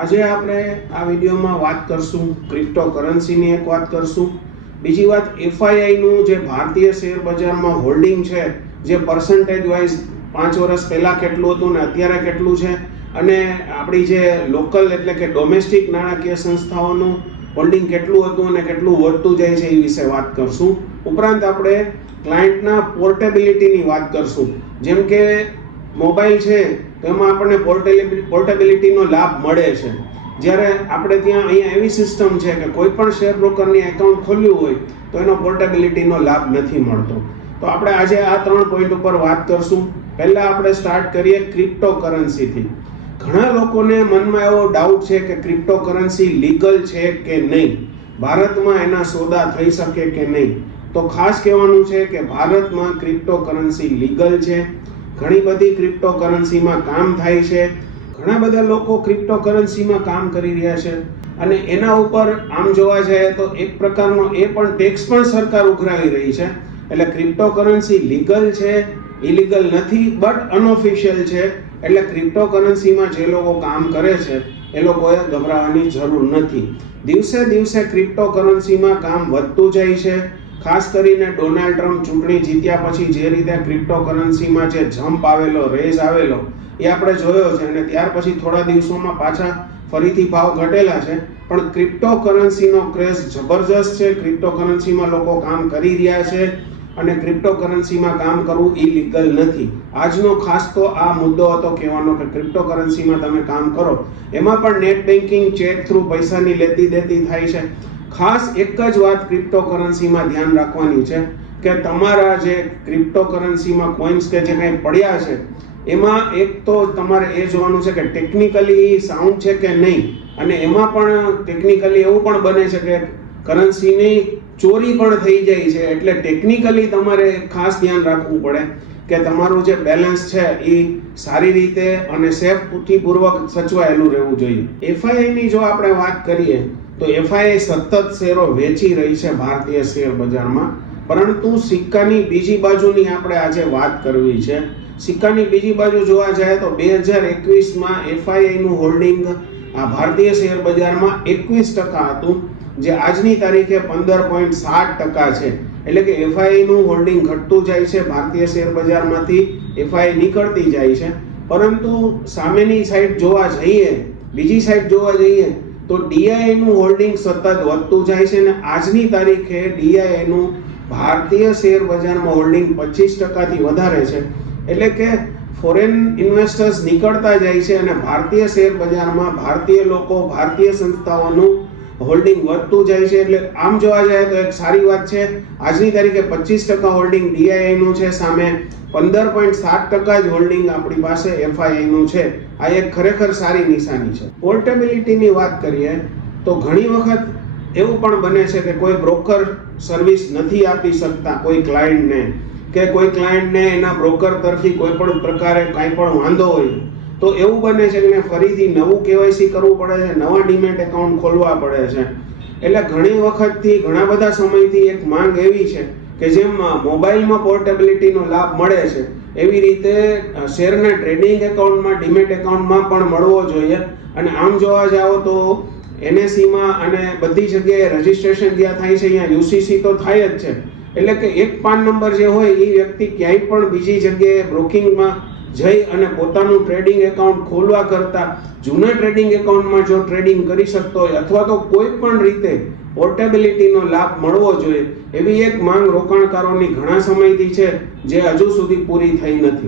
આજે આપણે આ વિડીયોમાં વાત કરશું ક્રિપ્ટોકરન્સીની એક વાત કરશું. બીજી વાત FII નું જે ભારતીય શેર બજારમાં હોલ્ડિંગ છે, જે પર્સન્ટેજ વાઇઝ 5 વર્ષ પહેલાં કેટલું હતું ને અત્યારે કેટલું છે, અને આપણી જે લોકલ એટલે કે ડોમેસ્ટિક નાણાકીય સંસ્થાઓનું હોલ્ડિંગ કેટલું હતું અને કેટલું વધતું જાય છે એ વિશે વાત કરશું. ઉપરાંત આપણે ક્લાયન્ટના પોર્ટેબિલિટીની વાત કરશું. જેમ કે મોબાઈલ છે તો એમાં આપણને પોર્ટેબિલિટીનો લાભ મળે છે, જ્યારે આપણે ત્યાં અહીંયા એવી સિસ્ટમ છે કે કોઈ પણ શેર બ્રોકરની એકાઉન્ટ ખોલ્યું હોય તો એનો પોર્ટેબિલિટીનો લાભ નથી મળતો. તો આપણે આજે આ 3 પોઈન્ટ ઉપર વાત કરશું. પહેલા આપણે સ્ટાર્ટ કરીએ ક્રિપ્ટોકરન્સીથી. ઘણા લોકોને મનમાં એવો ડાઉટ છે કે ક્રિપ્ટોકરન્સી લીગલ છે કે નહીં, ભારતમાં એના સોદા થઈ શકે કે નહીં. તો ખાસ કહેવાનું છે કે ભારતમાં ક્રિપ્ટોકરન્સી લીગલ છે. ઘણી બધી ક્રિપ્ટોકરન્સીમાં કામ થાય છે. ઘણા બધા લોકો ક્રિપ્ટોકરન્સીમાં કામ કરી રહ્યા છે અને એના ઉપર આમ જોવા જાય તો એક પ્રકારનો એ પણ ટેક્સ પણ સરકાર ઉઘરાવી રહી છે. એટલે ક્રિપ્ટોકરન્સી લીગલ છે, ઇલીગલ નથી, બટ અનઓફિશિયલ છે. એટલે ક્રિપ્ટોકરન્સીમાં જે લોકો કામ કરે છે એ લોકોએ ગભરાવાની જરૂર નથી. દિવસે દિવસે ક્રિપ્ટોકરન્સીમાં કામ વધતું જાય છે. ખાસ કરીને ડોનાલ્ડ ટ્રમ્પ ચૂંટણી જીત્યા પછી જે રીતે ક્રિપ્ટોકરન્સીમાં જે જમ્પ આવેલો, રેઝ આવેલો એ આપણે જોયો છે, અને ત્યાર પછી થોડા દિવસોમાં પાછા ફરીથી ભાવ ઘટેલા છે. પણ ક્રિપ્ટોકરન્સીનો ક્રેઝ જબરજસ્ત છે. ક્રિપ્ટોકરન્સીમાં લોકો કામ કરી રહ્યા છે અને ક્રિપ્ટોકરન્સીમાં કામ કરવું ઇલીગલ નથી. આજનો ખાસ તો આ મુદ્દો હતો કહેવાનો કે ક્રિપ્ટોકરન્સીમાં તમે કામ કરો, એમાં પણ નેટ બેન્કિંગ, ચેક થ્રુ પૈસાની લેતી દેતી થાય છે. ખાસ એક જ વાત ક્રિપ્ટોકરન્સીમાં ધ્યાન રાખવાની છે કે તમારા જે ક્રિપ્ટોકરન્સીમાં કોઇન્સ કે જે કંઈ પડ્યા છે એમાં એક તો તમારે એ જોવાનું છે કે ટેકનિકલી સાઉન્ડ છે કે નહીં. અને એમાં પણ ટેકનિકલી એવું પણ બને છે કે કરન્સીની ચોરી પણ થઈ જાય છે. એટલે ટેકનિકલી તમારે ખાસ ધ્યાન રાખવું પડે કે તમારું જે બેલેન્સ છે એ સારી રીતે અને સેફટીપૂર્વક સચવાયેલું રહેવું જોઈએ. FII ની જો આપણે વાત કરીએ તો FII સતત શેરો વેચી રહી છે ભારતીય શેર બજારમાં. પરંતુ સિક્કાની બીજી બાજુની આપણે આજે વાત કરવી છે. સિક્કાની બીજી બાજુ જોવા જાય તો 2021માં FII નું હોલ્ડિંગ આ ભારતીય શેર બજારમાં 21% હતું, જે આજની તારીખે 15.7% છે. એટલે કે FII નું હોલ્ડિંગ ઘટતું જાય છે, ભારતીય શેર બજારમાંથી FII નીકળતી જાય છે. પરંતુ સામેની સાઈડ જોવા જઈએ, બીજી સાઈડ જોવા જઈએ તો DII નું હોલ્ડિંગ સતત વધતું જાય છે અને આજની તારીખે DII નું ભારતીય શેર બજારમાં હોલ્ડિંગ 25% થી વધારે છે. એટલે કે ફોરેન ઇન્વેસ્ટર્સ નીકળતા જાય છે અને ભારતીય શેર બજારમાં ભારતીય લોકો, ભારતીય સંસ્થાઓનું હોલ્ડિંગ વધતું જાય છે. એટલે આમ જોવા જાય તો એક સારી વાત છે. આજની તારીખે 25% હોલ્ડિંગ DII નું છે, સામે 15.7% જ હોલ્ડિંગ આપણી પાસે FII નું છે. આ એક ખરેખર સારી નિશાની છે. પોર્ટેબિલિટીની વાત કરીએ તો ઘણી વખત એવું પણ બને છે કે કોઈ બ્રોકર સર્વિસ નથી આપી શકતા કોઈ ક્લાયન્ટને, કે કોઈ ક્લાયન્ટને એના બ્રોકર તરફથી કોઈ પણ પ્રકારે કાંઈ પણ વાંધો હોય તો એવું બને છે કે ફરીથી નવું KYC કરવું પડે છે, નવા ડીમેટ એકાઉન્ટ ખોલવા પડે છે. એટલે ઘણી વખતથી, ઘણા બધા સમયથી એક માંગ એવી છે કે જેમ મોબાઈલમાં પોર્ટેબિલિટીનો લાભ મળે છે એવી રીતે શેરના ટ્રેડિંગ એકાઉન્ટમાં, ડીમેટ એકાઉન્ટમાં પણ મળવો જોઈએ. અને આમ જોવા જાઓ તો NSEમાં અને બધી જગ્યાએ રજિસ્ટ્રેશન જ્યાં થાય છે અહીંયા UCC તો થાય જ છે. એટલે કે એક પાન નંબર જે હોય એ વ્યક્તિ ક્યાંય પણ બીજી જગ્યાએ બ્રોકિંગમાં જઈ અને પોતાનું ટ્રેડિંગ એકાઉન્ટ ખોલવા કરતા જૂના ટ્રેડિંગ એકાઉન્ટમાં જો ટ્રેડિંગ કરી શકતો હોય અથવા તો કોઈ પણ રીતે પોર્ટેબિલિટીનો લાભ મળવો જોઈએ એવી એક માંગ રોકાણકારોની ઘણા સમયથી છે, જે હજુ સુધી પૂરી થઈ નથી.